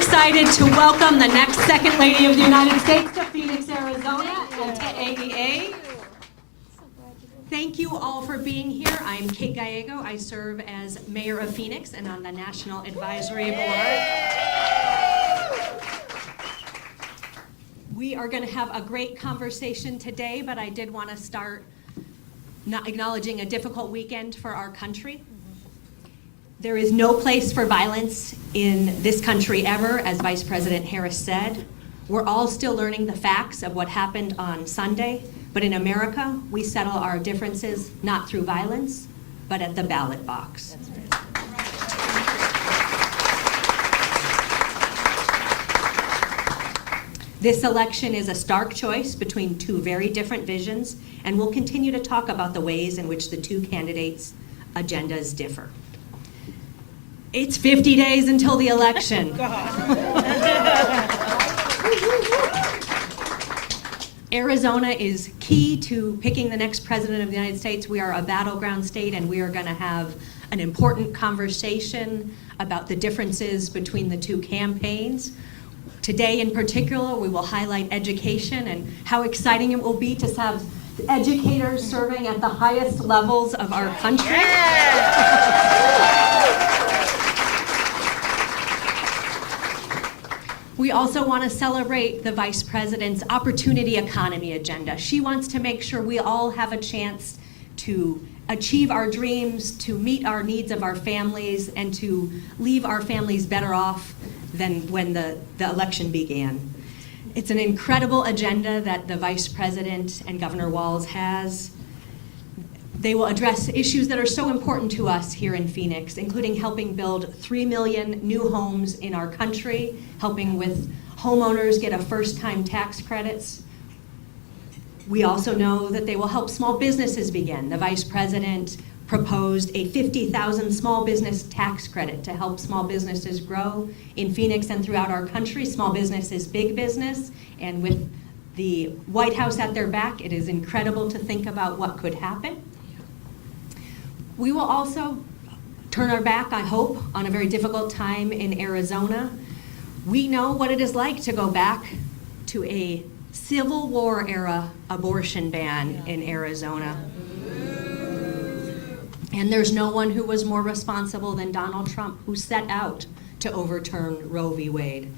excited to welcome the next Second Lady of the United States to Phoenix, Arizona, and to AEA. Thank you all for being here. I'm Kate Gallego. I serve as Mayor of Phoenix and on the National Advisory Board. We are going to have a great conversation today, but I did want to start acknowledging a difficult weekend for our country. There is no place for violence in this country ever, as Vice President Harris said. We're all still learning the facts of what happened on Sunday, but in America, we settle our differences not through violence, but at the ballot box. This election is a stark choice between two very different visions, and we'll continue to talk about the ways in which the two candidates' agendas differ. It's 50 days until the election. Arizona is key to picking the next president of the United States. We are a battleground state, and we are going to have an important conversation about the differences between the two campaigns. Today in particular, we will highlight education and how exciting it will be to have educators serving at the highest levels of our country. We also want to celebrate the Vice President's opportunity economy agenda. She wants to make sure we all have a chance to achieve our dreams, to meet our needs of our families, and to leave our families better off than when the election began. It's an incredible agenda that the Vice President and Governor Walz has. They will address issues that are so important to us here in Phoenix, including helping build 3 million new homes in our country, helping with homeowners get a first-time tax credits. We also know that they will help small businesses begin. The Vice President proposed a $50,000 small business tax credit to help small businesses grow in Phoenix and throughout our country. Small business is big business, and with the White House at their back, it is incredible to think about what could happen. We will also turn our back, I hope, on a very difficult time in Arizona. We know what it is like to go back to a Civil War era abortion ban in Arizona. And there's no one who was more responsible than Donald Trump, who set out to overturn Roe v. Wade.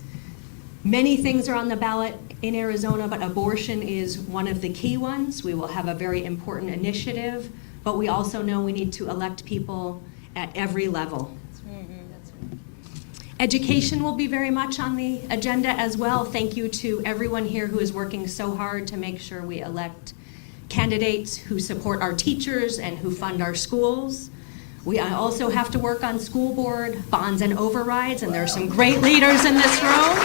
Many things are on the ballot in Arizona, but abortion is one of the key ones. We will have a very important initiative, but we also know we need to elect people at every level. Education will be very much on the agenda as well. Thank you to everyone here who is working so hard to make sure we elect candidates who support our teachers and who fund our schools. We also have to work on school board bonds and overrides, and there are some great leaders in this room.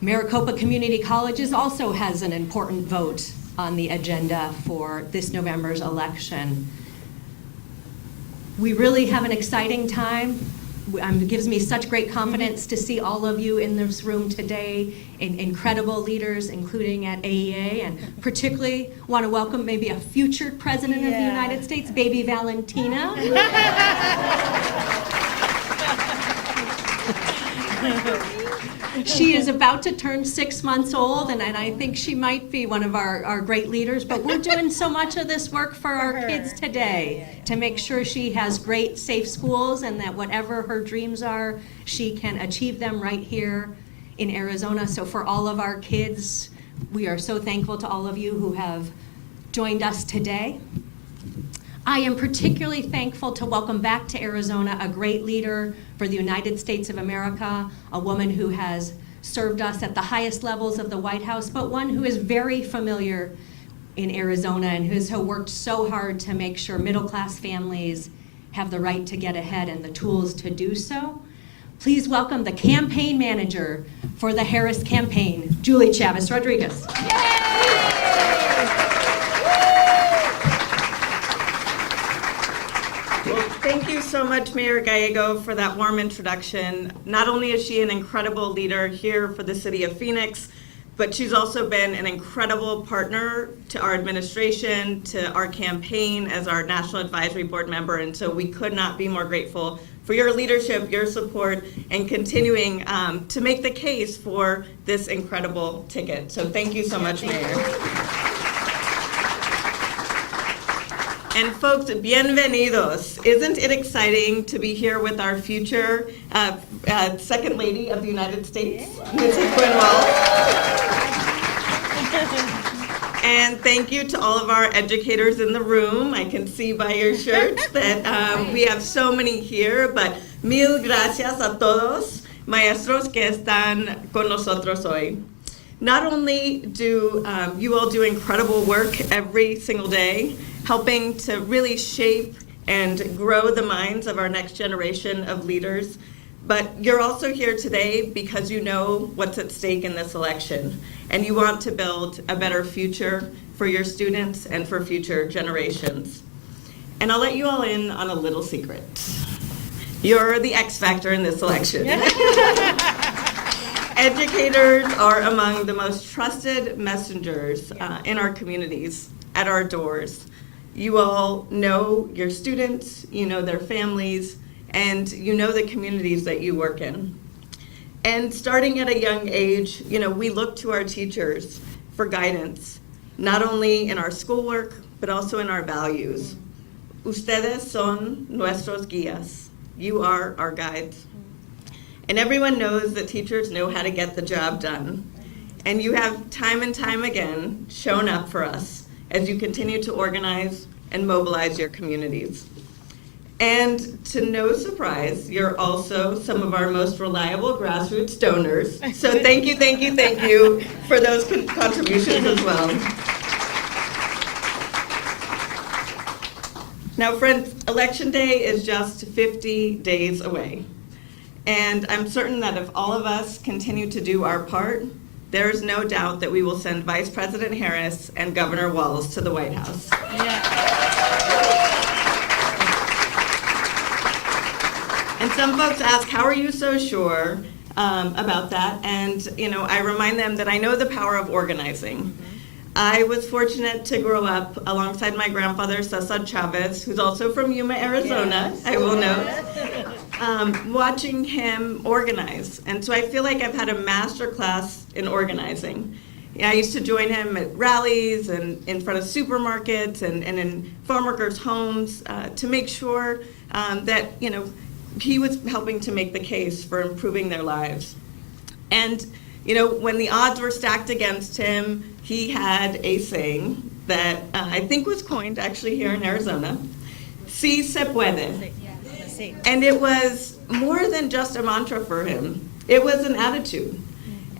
Maricopa Community Colleges also has an important vote on the agenda for this November's election. We really have an exciting time. It gives me such great confidence to see all of you in this room today, incredible leaders, including at AEA, and particularly want to welcome maybe a future president of the United States, baby Valentina. She is about to turn 6 months old, and I think she might be one of our great leaders, but we're doing so much of this work for our kids today to make sure she has great, safe schools, and that whatever her dreams are, she can achieve them right here in Arizona. So for all of our kids, we are so thankful to all of you who have joined us today. I am particularly thankful to welcome back to Arizona a great leader for the United States of America, a woman who has served us at the highest levels of the White House, but one who is very familiar in Arizona and who has worked so hard to make sure middle-class families have the right to get ahead and the tools to do so. Please welcome the campaign manager for the Harris campaign, Julie Chavez Rodriguez. Thank you so much, Mayor Gallego, for that warm introduction. Not only is she an incredible leader here for the city of Phoenix, but she's also been an incredible partner to our administration, to our campaign as our National Advisory Board member, and so we could not be more grateful for your leadership, your support, and continuing to make the case for this incredible ticket. So thank you so much, Mayor. And folks, bienvenidos. Isn't it exciting to be here with our future Second Lady of the United States, Mrs. Gwen Walz? And thank you to all of our educators in the room. I can see by your shirts that we have so many here, but mil gracias a todos, maestros que están con nosotros hoy. Not only do you all do incredible work every single day, helping to really shape and grow the minds of our next generation of leaders, but you're also here today because you know what's at stake in this election, and you want to build a better future for your students and for future generations. And I'll let you all in on a little secret. You're the X factor in this election. Educators are among the most trusted messengers in our communities, at our doors. You all know your students, you know their families, and you know the communities that you work in. And starting at a young age, we look to our teachers for guidance, not only in our schoolwork, but also in our values. Ustedes son nuestros guías. You are our guides. And everyone knows that teachers know how to get the job done. And you have time and time again shown up for us as you continue to organize and mobilize your communities. And to no surprise, you're also some of our most reliable grassroots donors. So thank you, thank you, thank you for those contributions as well. Now, friends, Election Day is just 50 days away. And I'm certain that if all of us continue to do our part, there is no doubt that we will send Vice President Harris and Governor Walz to the White House. And some folks ask, how are you so sure about that? And I remind them that I know the power of organizing. I was fortunate to grow up alongside my grandfather, Cesar Chavez, who's also from Yuma, Arizona, yes. I will note, watching him organize. And so I feel like I've had a master class in organizing. I used to join him at rallies and in front of supermarkets and in farm workers' homes to make sure that, he was helping to make the case for improving their lives. And when the odds were stacked against him, he had a saying that I think was coined actually here in Arizona, "Sí se puede." And it was more than just a mantra for him. It was an attitude.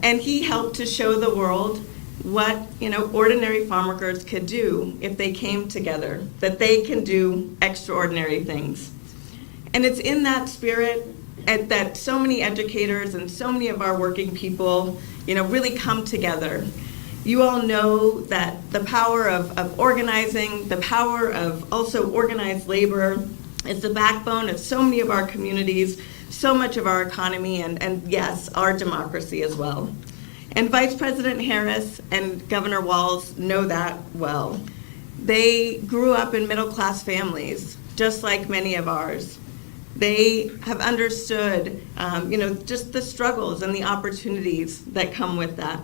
And he helped to show the world what, ordinary farm workers could do if they came together, that they can do extraordinary things. And it's in that spirit that so many educators and so many of our working people, really come together. You all know that the power of organizing, the power of also organized labor is the backbone of so many of our communities, so much of our economy, and yes, our democracy as well. And Vice President Harris and Governor Walz know that well. They grew up in middle-class families, just like many of ours. They have understood, just the struggles and the opportunities that come with that.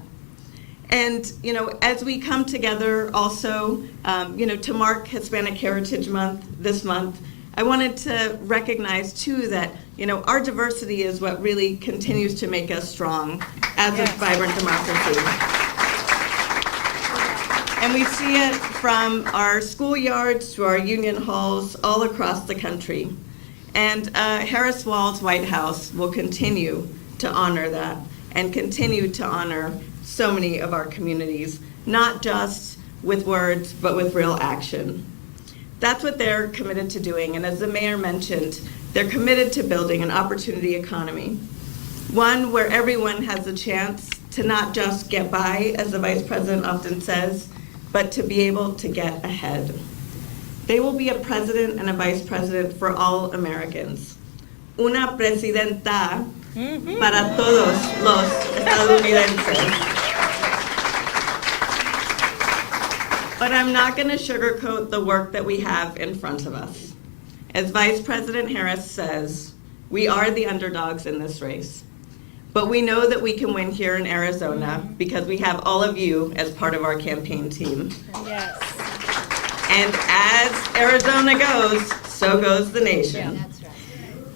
And, as we come together also, to mark Hispanic Heritage Month this month, I wanted to recognize, too, that, our diversity is what really continues to make us strong as a vibrant democracy. And we see it from our schoolyards to our union halls all across the country. And Harris-Walz White House will continue to honor that and continue to honor so many of our communities, not just with words, but with real action. That's what they're committed to doing, and as the mayor mentioned, they're committed to building an opportunity economy, one where everyone has a chance to not just get by, as the vice president often says, but to be able to get ahead. They will be a president and a vice president for all Americans. Una presidenta para todos los estadounidenses. But I'm not going to sugarcoat the work that we have in front of us. As Vice President Harris says, we are the underdogs in this race. But we know that we can win here in Arizona because we have all of you as part of our campaign team. Yes. And as Arizona goes, so goes the nation. Yeah, that's right.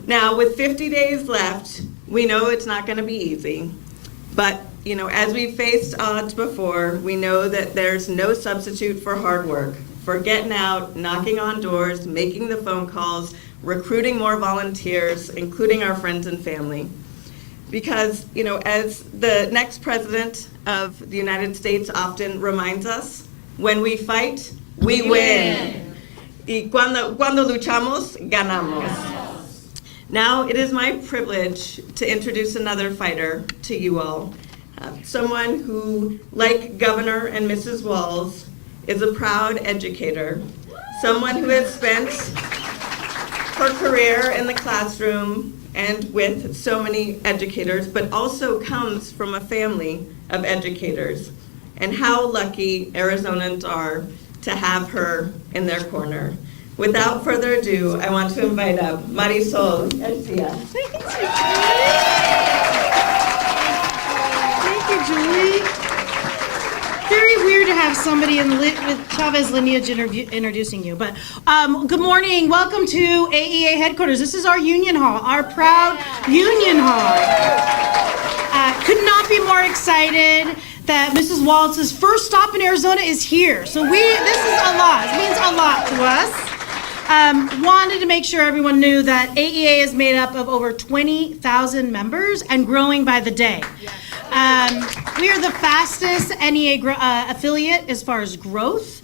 Now, with 50 days left, we know it's not going to be easy. But, you know, as we faced odds before, we know that there's no substitute for hard work, for getting out, knocking on doors, making the phone calls, recruiting more volunteers, including our friends and family. Because, you know, as the next president of the United States often reminds us, when we fight, we win. Y cuando luchamos, ganamos. Now, it is my privilege to introduce another fighter to you all. Someone who, like Governor and Mrs. Walz, is a proud educator. Someone who has spent her career in the classroom and with so many educators, but also comes from a family of educators. And how lucky Arizonans are to have her in their corner. Without further ado, I want to invite up Marisol Garcia. Thank you, Julie. Very weird to have somebody with Chavez lineage introducing you, but good morning. Welcome to AEA headquarters. This is our union hall, our proud union hall. Could not be more excited that Mrs. Walz's first stop in Arizona is here. So this is a lot. It means a lot to us. Wanted to make sure everyone knew that AEA is made up of over 20,000 members and growing by the day. We are the fastest NEA affiliate as far as growth.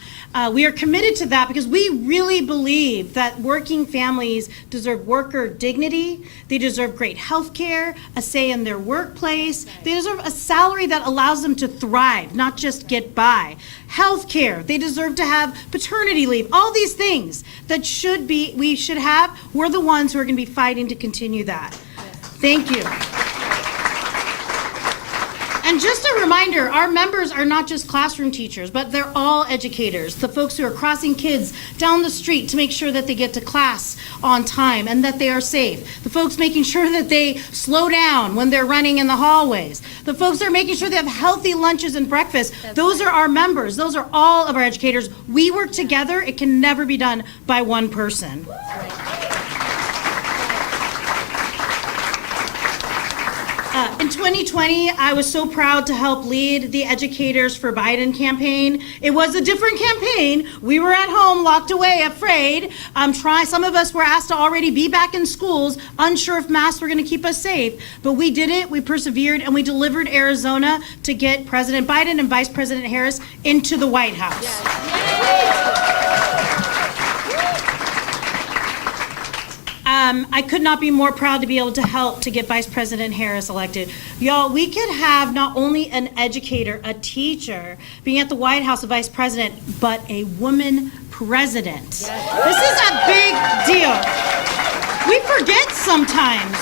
We are committed to that because we really believe that working families deserve worker dignity, they deserve great health care, a say in their workplace, they deserve a salary that allows them to thrive, not just get by. Health care, they deserve to have paternity leave, all these things that we should have. We're the ones who are going to be fighting to continue that. Thank you. And just a reminder, our members are not just classroom teachers, but they're all educators. The folks who are crossing kids down the street to make sure that they get to class on time and that they are safe. The folks making sure that they slow down when they're running in the hallways. The folks that are making sure they have healthy lunches and breakfast. Those are our members. Those are all of our educators. We work together. It can never be done by one person. In 2020, I was so proud to help lead the Educators for Biden campaign. It was a different campaign. We were at home, locked away, afraid. Some of us were asked to already be back in schools, unsure if masks were going to keep us safe. But we did it, we persevered, and we delivered Arizona to get President Biden and Vice President Harris into the White House. Yes. I could not be more proud to be able to help to get Vice President Harris elected. Y'all, we could have not only an educator, a teacher, being at the White House, a vice president, but a woman president. Yes. This is a big deal. We forget sometimes.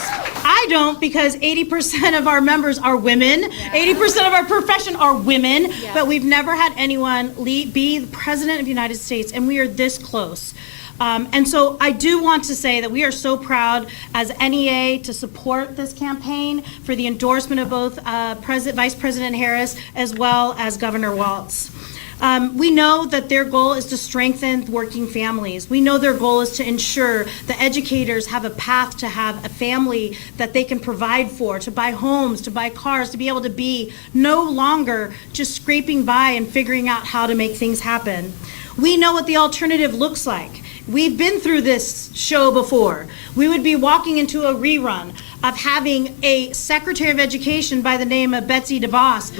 I don't, because 80% of our members are women, 80% of our profession are women, but we've never had anyone be the President of the United States, and we are this close. And so I do want to say that we are so proud as NEA to support this campaign for the endorsement of both Vice President Harris as well as Governor Walz. We know that their goal is to strengthen working families. We know their goal is to ensure the educators have a path to have a family that they can provide for, to buy homes, to buy cars, to be able to be no longer just scraping by and figuring out how to make things happen. We know what the alternative looks like. We've been through this show before. We would be walking into a rerun of having a Secretary of Education by the name of Betsy DeVos,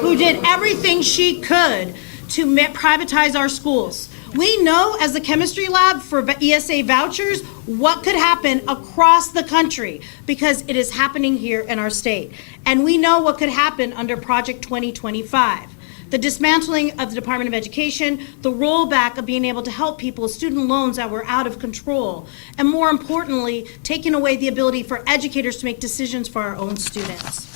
who did everything she could to privatize our schools. We know as the chemistry lab for ESA vouchers what could happen across the country because it is happening here in our state. And we know what could happen under Project 2025. The dismantling of the Department of Education, the rollback of being able to help people with student loans that were out of control, and more importantly, taking away the ability for educators to make decisions for our own students.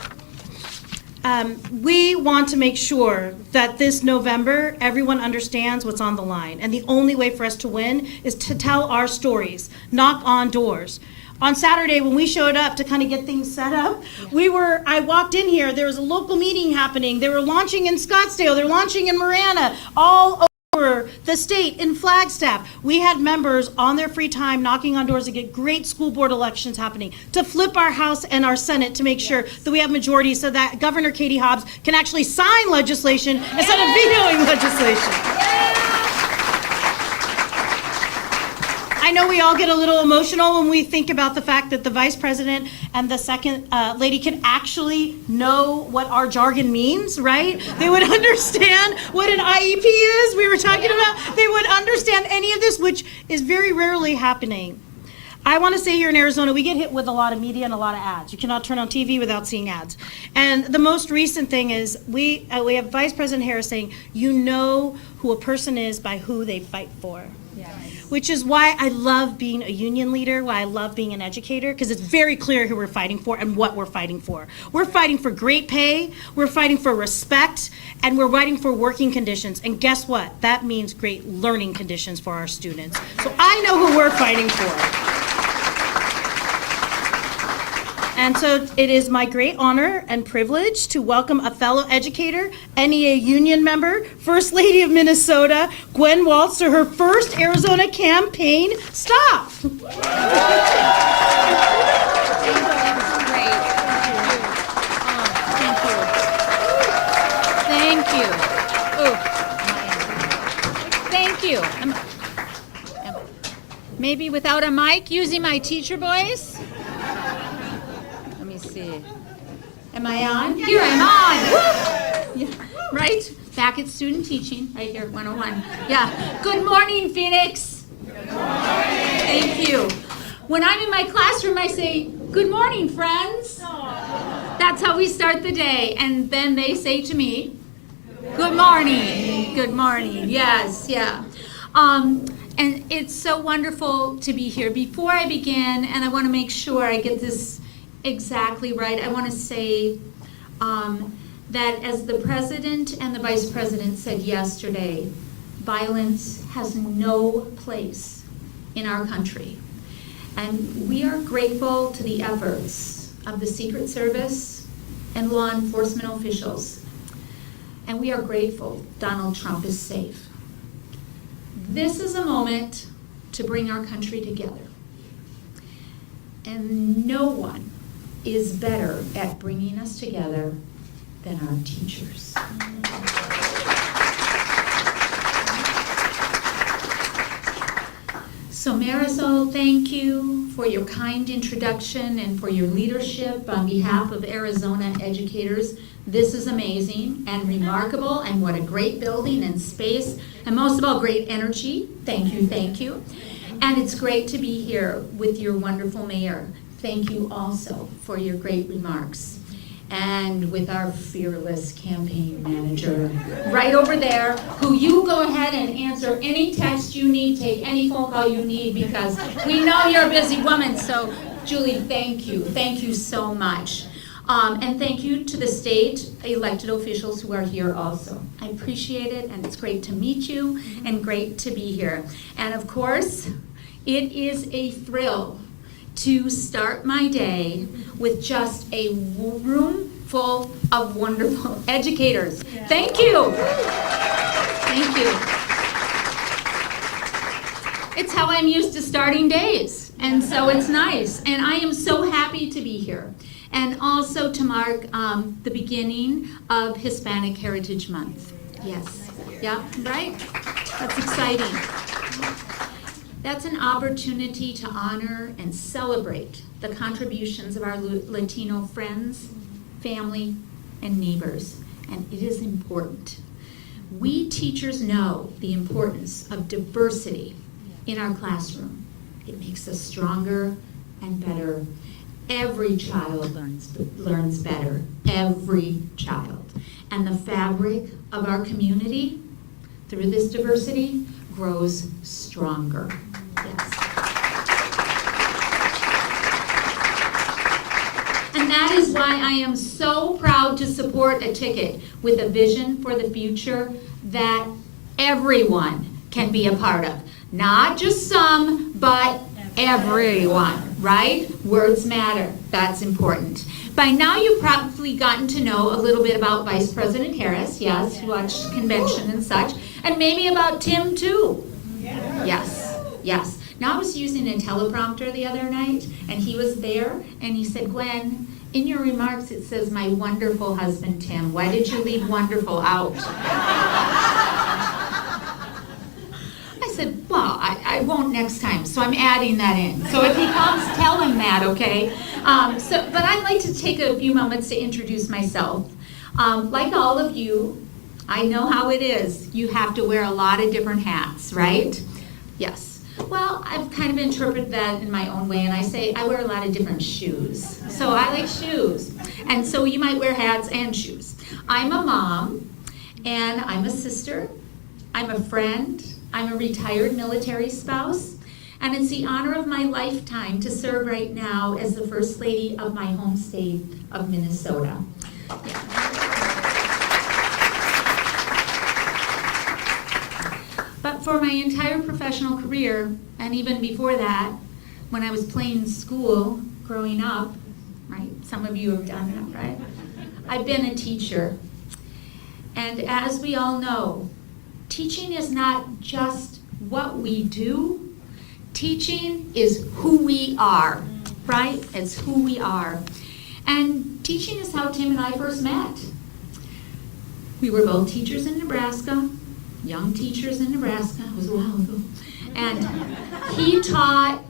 We want to make sure that this November, everyone understands what's on the line. And the only way for us to win is to tell our stories, knock on doors. On Saturday, when we showed up to kind of get things set up, I walked in here, there was a local meeting happening. They were launching in Scottsdale, they're launching in Marana, all over the state, in Flagstaff. We had members on their free time knocking on doors to get great school board elections happening, to flip our House and our Senate to make sure that we have majority so that Governor Katie Hobbs can actually sign legislation instead of vetoing legislation. I know we all get a little emotional when we think about the fact that the vice president and the second lady can actually know what our jargon means, right? They would understand what an IEP is, we were talking about. They would understand any of this, which is very rarely happening. I want to say here in Arizona, we get hit with a lot of media and a lot of ads. You cannot turn on TV without seeing ads. And the most recent thing is we have Vice President Harris saying, you know who a person is by who they fight for. Which is why I love being a union leader, why I love being an educator, because it's very clear who we're fighting for and what we're fighting for. We're fighting for great pay, we're fighting for respect, and we're fighting for working conditions. And guess what? That means great learning conditions for our students. So I know who we're fighting for. And so it is my great honor and privilege to welcome a fellow educator, NEA union member, First Lady of Minnesota, Gwen Walz, to her first Arizona campaign stop. Thank you. Maybe without a mic, using my teacher voice. Let me see. Am I on? Here I'm on. Woo! Yeah. Right? Back at student teaching, right here, 101. Yeah. Good morning, Phoenix. Good morning. Thank you. When I'm in my classroom, I say, good morning, friends. That's how we start the day. And then they say to me, good morning. Good morning. Yes, yeah. And it's so wonderful to be here. Before I begin, and I want to make sure I get this exactly right, I want to say that as the president and the vice president said yesterday, violence has no place in our country. And we are grateful to the efforts of the Secret Service and law enforcement officials. And we are grateful Donald Trump is safe. This is a moment to bring our country together. And no one is better at bringing us together than our teachers. So Marisol, thank you for your kind introduction and for your leadership on behalf of Arizona educators. This is amazing and remarkable, and what a great building and space, and most of all, great energy. Thank you, thank you. And it's great to be here with your wonderful mayor. Thank you also for your great remarks. And with our fearless campaign manager right over there, who you go ahead and answer any text you need, take any phone call you need, because we know you're a busy woman. So Julie, thank you. Thank you so much. And thank you to the state elected officials who are here also. I appreciate it, and it's great to meet you and great to be here. And of course, it is a thrill to start my day with just a room full of wonderful educators. Yeah. Thank you. Thank you. It's how I'm used to starting days, and so it's nice. And I am so happy to be here. And also to mark the beginning of Hispanic Heritage Month. Yes. Yeah, right? That's exciting. That's an opportunity to honor and celebrate the contributions of our Latino friends, family, and neighbors. And it is important. We teachers know the importance of diversity in our classroom. It makes us stronger and better. Every child learns better. Every child. And the fabric of our community, through this diversity, grows stronger. Yes. And that is why I am so proud to support a ticket with a vision for the future that everyone can be a part of. Not just some, but everyone, right? Words matter. That's important. By now you've probably gotten to know a little bit about Vice President Harris, yes, watched convention and such, and maybe about Tim too. Yes, yes. Now I was using a teleprompter the other night, and he was there, and he said, Gwen, in your remarks it says my wonderful husband Tim. Why did you leave wonderful out? I said, well, I won't next time, so I'm adding that in. So if he comes, tell him that, okay? But I'd like to take a few moments to introduce myself. Like all of you, I know how it is. You have to wear a lot of different hats, right? Yes. Well, I've kind of interpreted that in my own way, and I say I wear a lot of different shoes. So I like shoes. And so you might wear hats and shoes. I'm a mom, and I'm a sister, I'm a friend, I'm a retired military spouse, and it's the honor of my lifetime to serve right now as the First Lady of my home state of Minnesota. But for my entire professional career, and even before that, when I was playing school growing up, right? Some of you have done that, right? I've been a teacher. And as we all know, teaching is not just what we do. Teaching is who we are, right? It's who we are. And teaching is how Tim and I first met. We were both teachers in Nebraska, young teachers in Nebraska. It was a while ago. And he taught,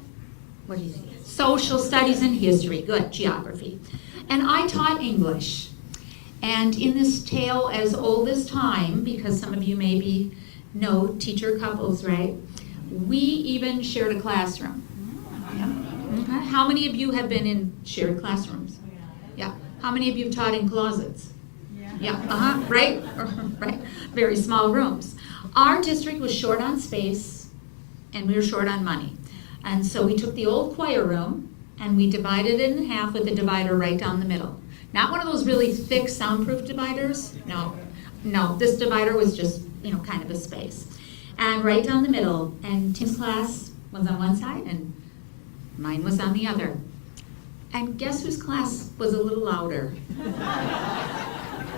social studies and history, good, geography. And I taught English. And in this tale as old as time, because some of you maybe know teacher couples, right? We even shared a classroom. Yeah. Okay. How many of you have been in shared classrooms? Yeah. How many of you have taught in closets? Yeah. Right? Right. Very small rooms. Our district was short on space, and we were short on money. And so we took the old choir room, and we divided it in half with a divider right down the middle. Not one of those really thick soundproof dividers. No, this divider was just, kind of a space. And right down the middle, and Tim's class was on one side, and mine was on the other. And guess whose class was a little louder?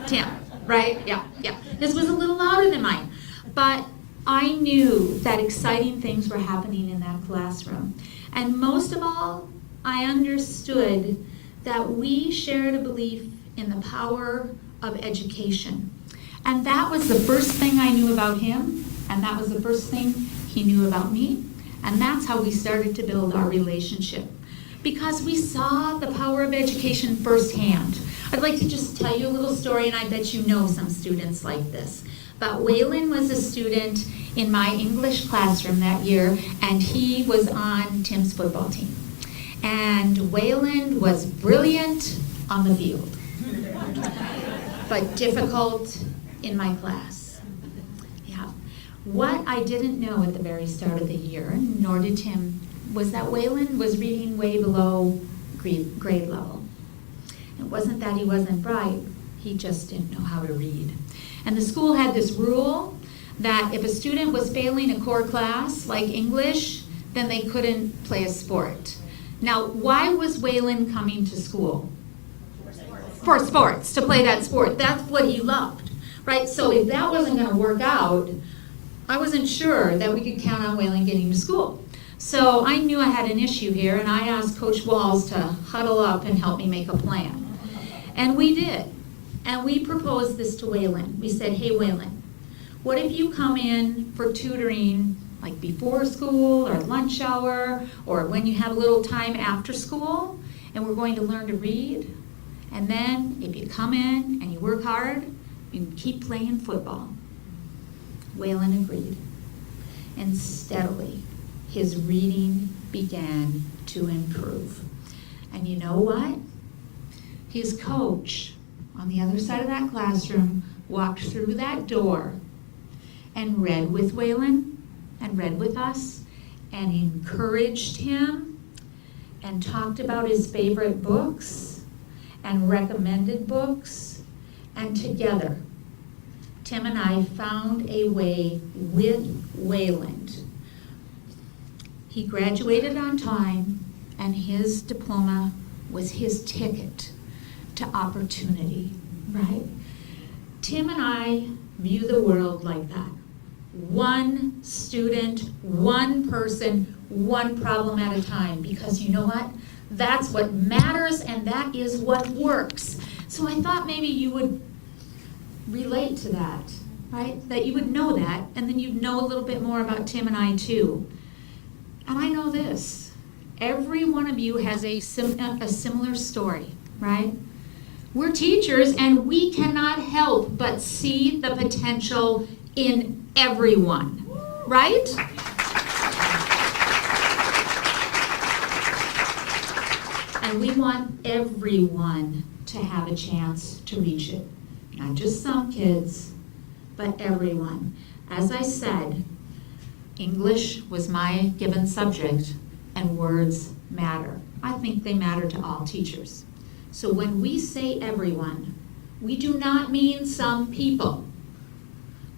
Tim, right? Yeah. His was a little louder than mine. But I knew that exciting things were happening in that classroom. And most of all, I understood that we shared a belief in the power of education. And that was the first thing I knew about him, and that was the first thing he knew about me, and that's how we started to build our relationship. Because we saw the power of education firsthand. I'd like to just tell you a little story, and I bet you know some students like this. But Waylon was a student in my English classroom that year, and he was on Tim's football team. And Waylon was brilliant on the field, but difficult in my class. Yeah. What I didn't know at the very start of the year, nor did Tim, was that Waylon was reading way below grade level. It wasn't that he wasn't bright, he just didn't know how to read. And the school had this rule that if a student was failing a core class, like English, then they couldn't play a sport. Now, why was Waylon coming to school? For sports, to play that sport. That's what he loved, right? So if that wasn't going to work out, I wasn't sure that we could count on Waylon getting to school. So I knew I had an issue here, and I asked Coach Walz to huddle up and help me make a plan. And we did. And we proposed this to Waylon. We said, hey, Waylon, what if you come in for tutoring like before school or lunch hour or when you have a little time after school, and we're going to learn to read. And then if you come in and you work hard, you can keep playing football. Waylon agreed. And steadily, his reading began to improve. And you know what? His coach on the other side of that classroom walked through that door and read with Waylon and read with us and encouraged him and talked about his favorite books and recommended books, and together, Tim and I found a way with Wayland. He graduated on time, and his diploma was his ticket to opportunity, right? Tim and I view the world like that. One student, one person, one problem at a time, because you know what? That's what matters, and that is what works. So I thought maybe you would relate to that, right? That you would know that, and then you'd know a little bit more about Tim and I too. And I know this, every one of you has a similar story, right? We're teachers, and we cannot help but see the potential in everyone, right? And we want everyone to have a chance to reach it. Not just some kids, but everyone. As I said, English was my given subject, and words matter. I think they matter to all teachers. So when we say everyone, we do not mean some people.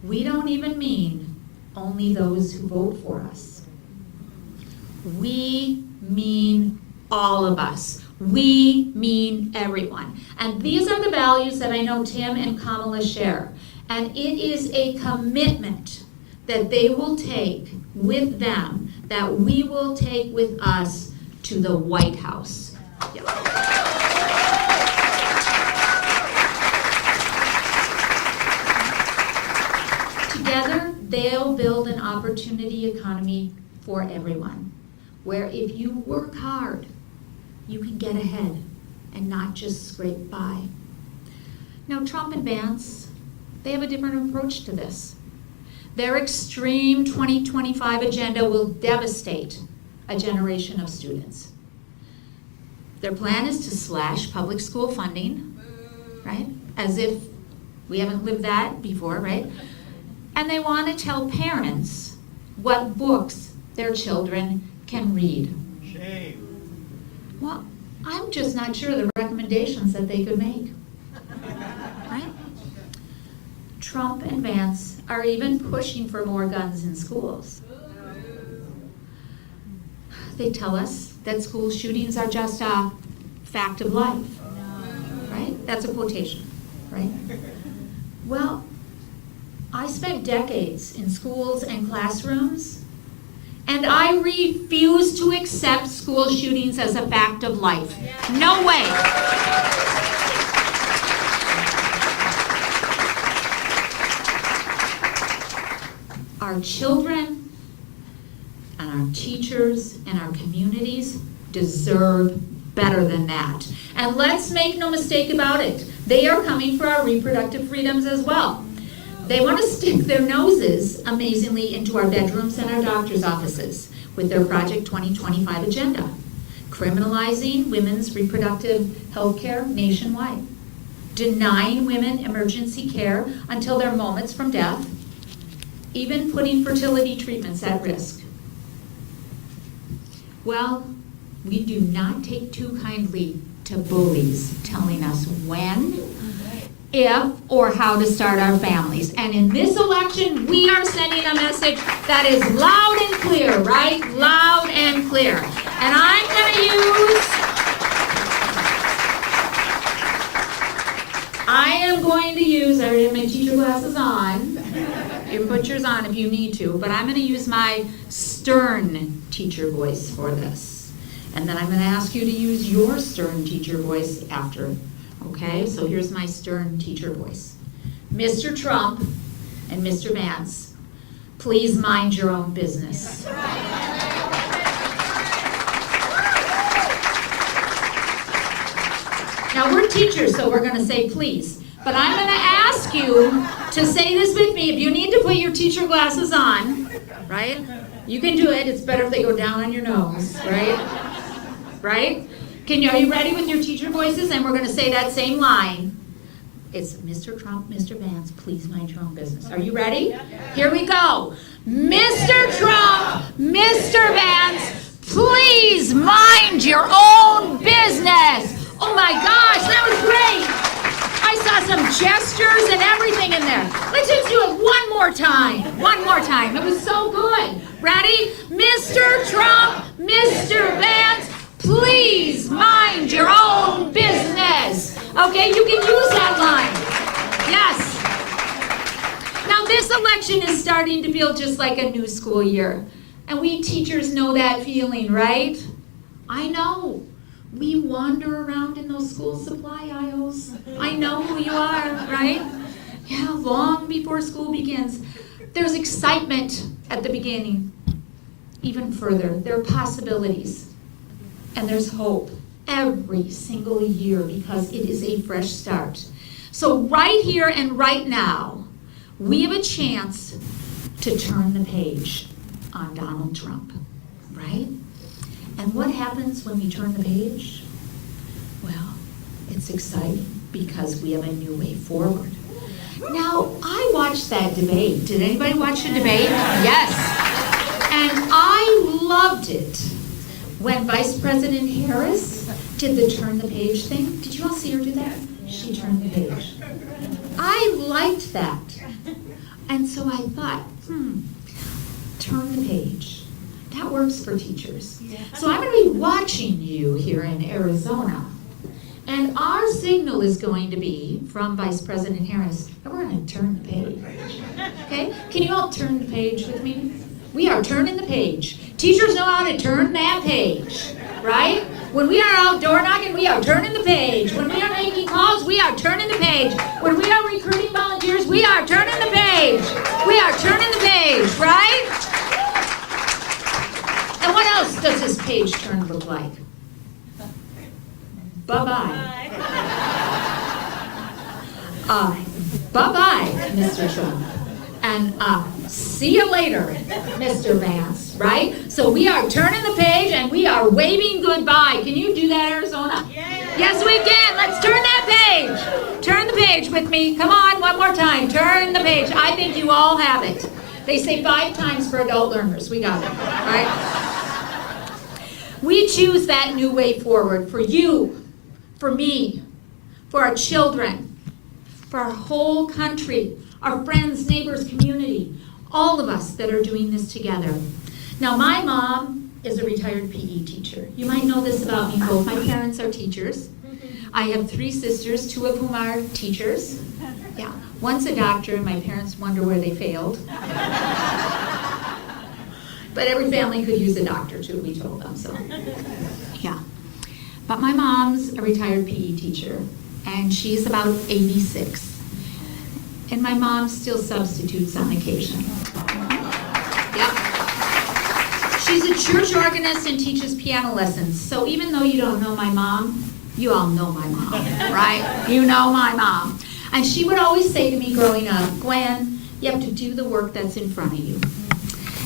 We don't even mean only those who vote for us. We mean all of us. We mean everyone. And these are the values that I know Tim and Kamala share. And it is a commitment that they will take with them, that we will take with us to the White House. Yep. Together, they'll build an opportunity economy for everyone, where if you work hard, you can get ahead and not just scrape by. Now, Trump and Vance, they have a different approach to this. Their extreme 2025 agenda will devastate a generation of students. Their plan is to slash public school funding, right? As if we haven't lived that before, right? And they want to tell parents what books their children can read. Shame. Well, I'm just not sure the recommendations that they could make, right? Trump and Vance are even pushing for more guns in schools. They tell us that school shootings are just a fact of life, right? That's a quotation, right? Well, I spent decades in schools and classrooms, and I refuse to accept school shootings as a fact of life. No way. Our children and our teachers and our communities deserve better than that. And let's make no mistake about it. They are coming for our reproductive freedoms as well. They want to stick their noses, amazingly, into our bedrooms and our doctor's offices with their Project 2025 agenda, criminalizing women's reproductive health care nationwide, denying women emergency care until their moments from death, even putting fertility treatments at risk. Well, we do not take too kindly to bullies telling us when, if, or how to start our families. And in this election, we are sending a message that is loud and clear, right? Loud and clear. And I'm going to use, I already have my teacher glasses on. You can put yours on if you need to, but I'm going to use my stern teacher voice for this. And then I'm going to ask you to use your stern teacher voice after. Okay, so here's my stern teacher voice. Mr. Trump and Mr. Vance, please mind your own business. Now, we're teachers, so we're going to say please. But I'm going to ask you to say this with me. If you need to put your teacher glasses on, right? You can do it. It's better if they go down on your nose, right? Right? Are you ready with your teacher voices? And we're going to say that same line. It's Mr. Trump, Mr. Vance, please mind your own business. Are you ready? Here we go. Mr. Trump, Mr. Vance, please mind your own business. Oh my gosh, that was has some gestures and everything in there. Let's just do it one more time. One more time. It was so good. Ready? Mr. Trump, Mr. Vance, please mind your own business. Okay, you can use that line. Yes. Now this election is starting to feel just like a new school year. And we teachers know that feeling, right? I know. We wander around in those school supply aisles. I know who you are, right? Yeah, long before school begins. There's excitement at the beginning. Even further, there are possibilities. And there's hope every single year because it is a fresh start. So right here and right now, we have a chance to turn the page on Donald Trump, right? And what happens when we turn the page? Well, it's exciting because we have a new way forward. Now, I watched that debate. Did anybody watch the debate? Yes. And I loved it when Vice President Harris did the turn the page thing. Did you all see her do that? She turned the page. I liked that. And so I thought, turn the page. That works for teachers. So I'm going to be watching you here in Arizona. And our signal is going to be from Vice President Harris, and we're going to turn the page. Okay? Can you all turn the page with me? We are turning the page. Teachers know how to turn that page, right? When we are out door knocking, we are turning the page. When we are making calls, we are turning the page. When we are recruiting volunteers, we are turning the page. We are turning the page, right? And what else does this page turn look like? Bye-bye. Bye-bye, Mr. Trump. And see you later, Mr. Vance, right? So we are turning the page and we are waving goodbye. Can you do that, Arizona? Yes, we can. Let's turn that page. Turn the page with me. Come on, one more time. Turn the page. I think you all have it. They say 5 times for adult learners. We got it, all right? We choose that new way forward for you, for me, for our children, for our whole country, our friends, neighbors, community, all of us that are doing this together. Now, my mom is a retired PE teacher. You might know this about me. Both my parents are teachers. I have 3 sisters, 2 of whom are teachers. Yeah, one's a doctor, and my parents wonder where they failed. But every family could use a doctor, too, we told them, so. Yeah. But my mom's a retired PE teacher, and she's about 86. And my mom still substitutes on occasion. Yep. She's a church organist and teaches piano lessons. So even though you don't know my mom, you all know my mom, right? You know my mom. And she would always say to me growing up, Gwen, you have to do the work that's in front of you.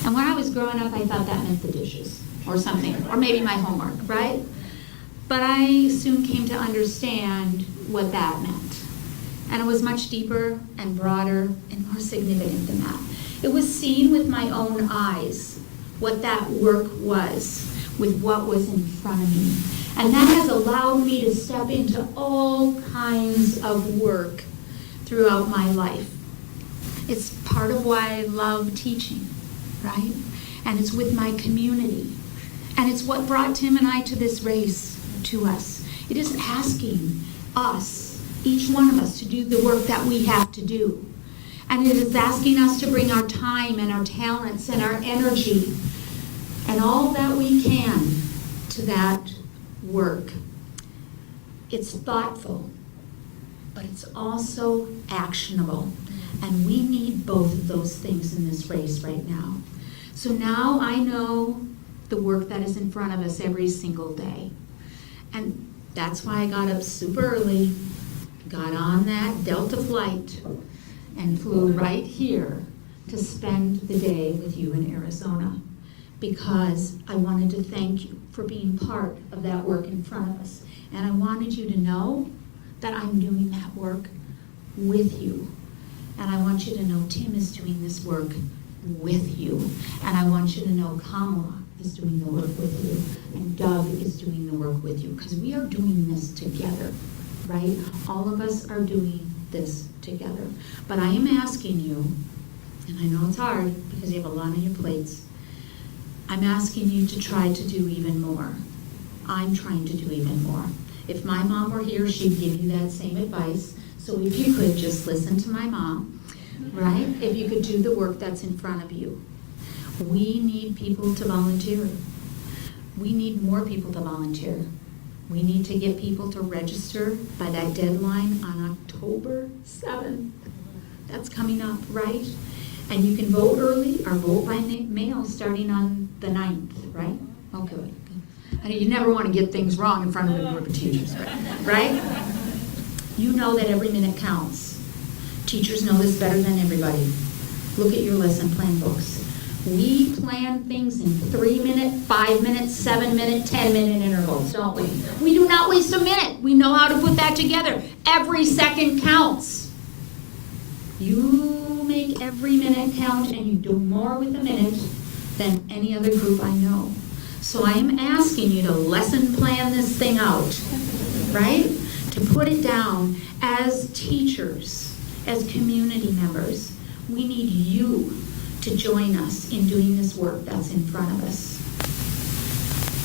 And when I was growing up, I thought that meant the dishes or something, or maybe my homework, right? But I soon came to understand what that meant. And it was much deeper and broader and more significant than that. It was seeing with my own eyes what that work was with what was in front of me. And that has allowed me to step into all kinds of work throughout my life. It's part of why I love teaching, right? And it's with my community. And it's what brought Tim and I to this race, to us. It is asking us, each one of us, to do the work that we have to do. And it is asking us to bring our time and our talents and our energy and all that we can to that work. It's thoughtful, but it's also actionable. And we need both of those things in this race right now. So now I know the work that is in front of us every single day. And that's why I got up super early, got on that Delta flight, and flew right here to spend the day with you in Arizona, because I wanted to thank you for being part of that work in front of us. And I wanted you to know that I'm doing that work with you. And I want you to know Tim is doing this work with you. And I want you to know Kamala is doing the work with you. And Doug is doing the work with you. Because we are doing this together, right? All of us are doing this together. But I am asking you, and I know it's hard because you have a lot on your plates, I'm asking you to try to do even more. I'm trying to do even more. If my mom were here, she'd give you that same advice. So if you could just listen to my mom, right? If you could do the work that's in front of you. We need people to volunteer. We need more people to volunteer. We need to get people to register by that deadline on October 7th. That's coming up, right? And you can vote early or vote by mail starting on the 9th, right? Oh, good. And you never want to get things wrong in front of a group of teachers, right? You know that every minute counts. Teachers know this better than everybody. Look at your lesson plan books. We plan things in 3-minute, 5-minute, 7-minute, 10-minute intervals, don't we? We do not waste a minute. We know how to put that together. Every second counts. You make every minute count, and you do more with a minute than any other group I know. So I am asking you to lesson plan this thing out, right? To put it down as teachers, as community members. We need you to join us in doing this work that's in front of us.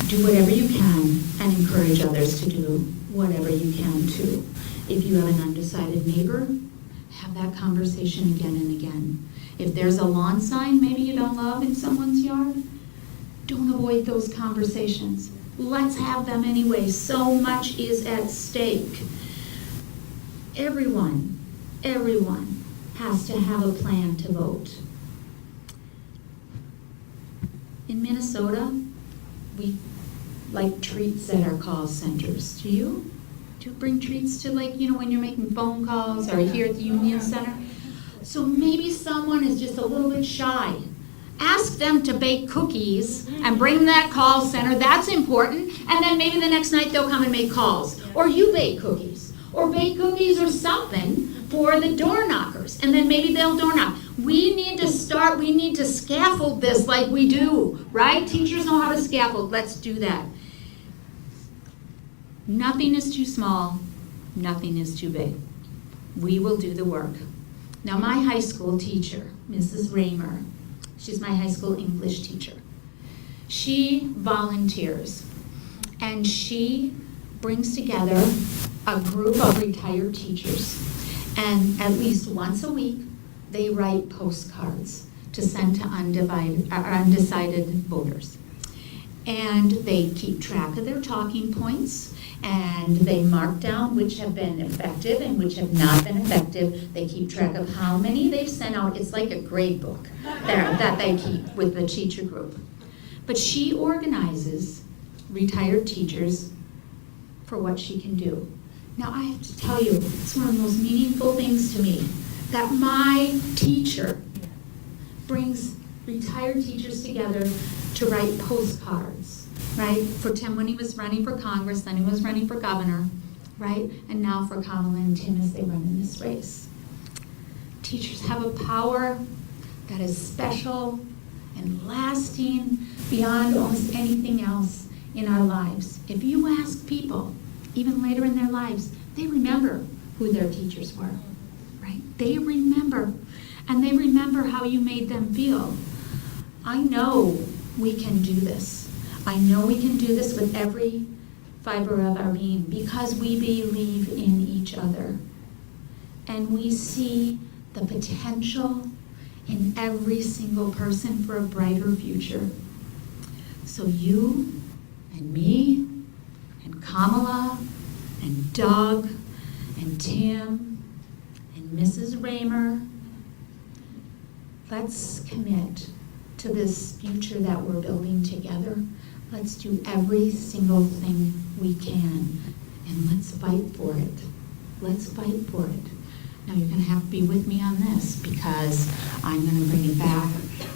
Do whatever you can and encourage others to do whatever you can too. If you have an undecided neighbor, have that conversation again and again. If there's a lawn sign maybe you don't love in someone's yard, don't avoid those conversations. Let's have them anyway. So much is at stake. Everyone has to have a plan to vote. In Minnesota, we like treats at our call centers. Do you? Do you bring treats to, like, you know, when you're making phone calls or here at the Union Center? So maybe someone is just a little bit shy. Ask them to bake cookies and bring that call center. That's important. And then maybe the next night they'll come and make calls. Or you bake cookies. Or bake cookies or something for the door knockers. And then maybe they'll door knock. We need to scaffold this like we do, right? Teachers know how to scaffold. Let's do that. Nothing is too small. Nothing is too big. We will do the work. Now, my high school teacher, Mrs. Raymer, she's my high school English teacher. She volunteers, and she brings together a group of retired teachers, and at least once a week, they write postcards to send to undecided voters. And they keep track of their talking points, and they mark down which have been effective and which have not been effective. They keep track of how many they've sent out. It's like a grade book there that they keep with the teacher group. But she organizes retired teachers for what she can do. Now, I have to tell you, it's one of the most meaningful things to me that my teacher brings retired teachers together to write postcards, right? For Tim when he was running for Congress, then he was running for governor, right? And now for Kamala and Tim as they run in this race. Teachers have a power that is special and lasting beyond almost anything else in our lives. If you ask people, even later in their lives, they remember who their teachers were, right? They remember, and they remember how you made them feel. I know we can do this. I know we can do this with every fiber of our being because we believe in each other. And we see the potential in every single person for a brighter future. So you and me and Kamala and Doug and Tim and Mrs. Raymer, let's commit to this future that we're building together. Let's do every single thing we can, and let's fight for it. Let's fight for it. Now you're going to have to be with me on this because I'm going to bring it back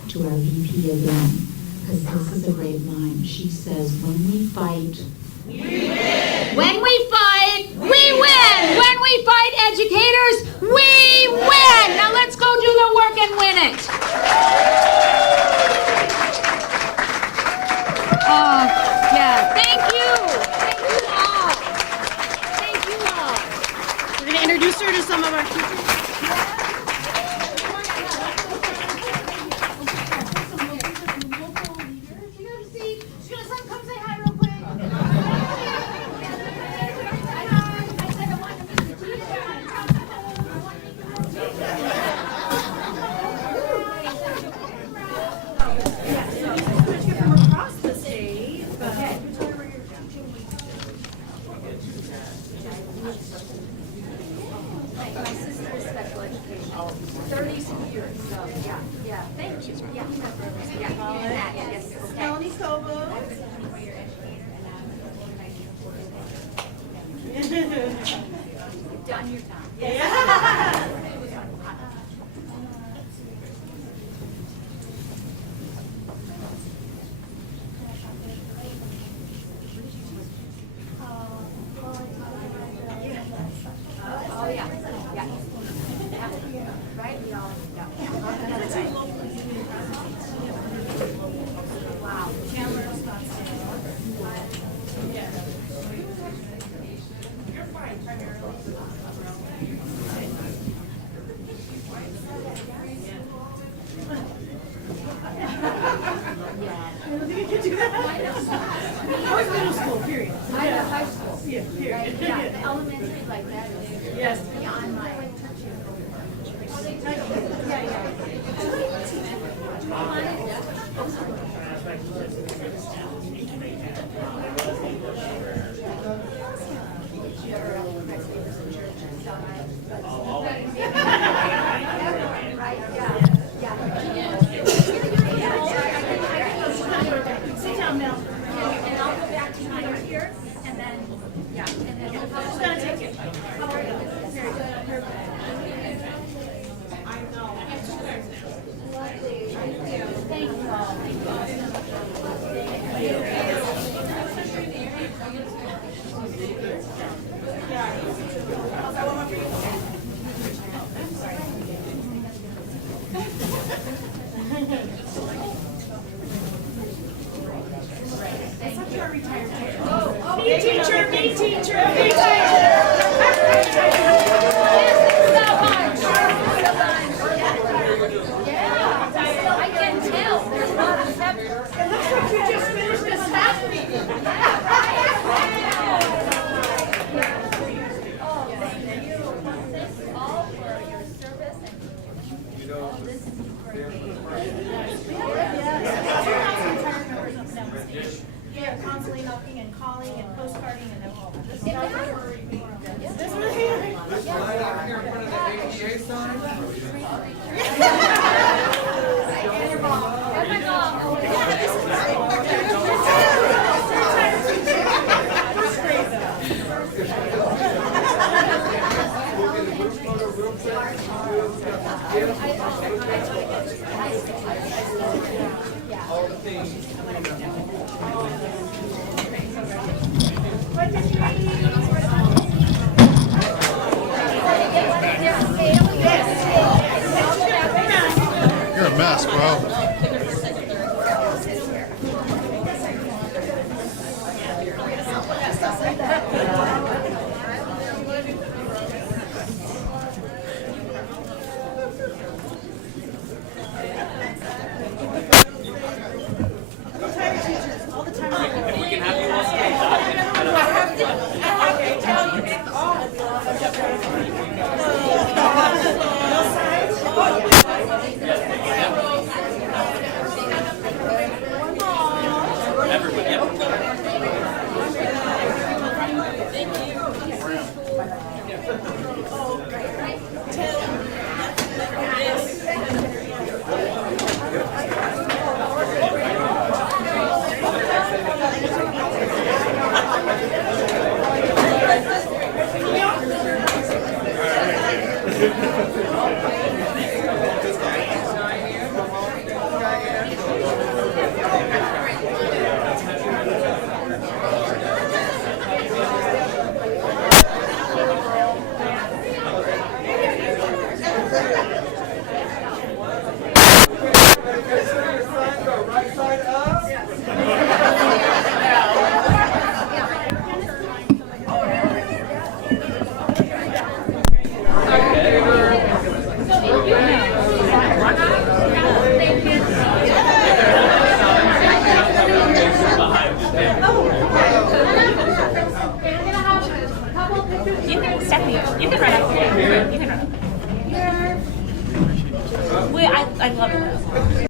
to our VP again, because this is a great line. She says, when we fight, we win. When we fight, we win. When we fight, educators, we win. Now let's go do the work and win it. Yeah, thank you. Thank you all. Thank you all. We're going to introduce her to some of our teachers. I can tell. There's a lot of peppers. It looks like you just finished this half meeting. Oh, thank you. Thank you all for your service and all this is Yeah, constantly knocking and calling and postcarding and all. You're a mess, bro. You can, Stephanie, you can run up here. You can run up. Wait, I love it.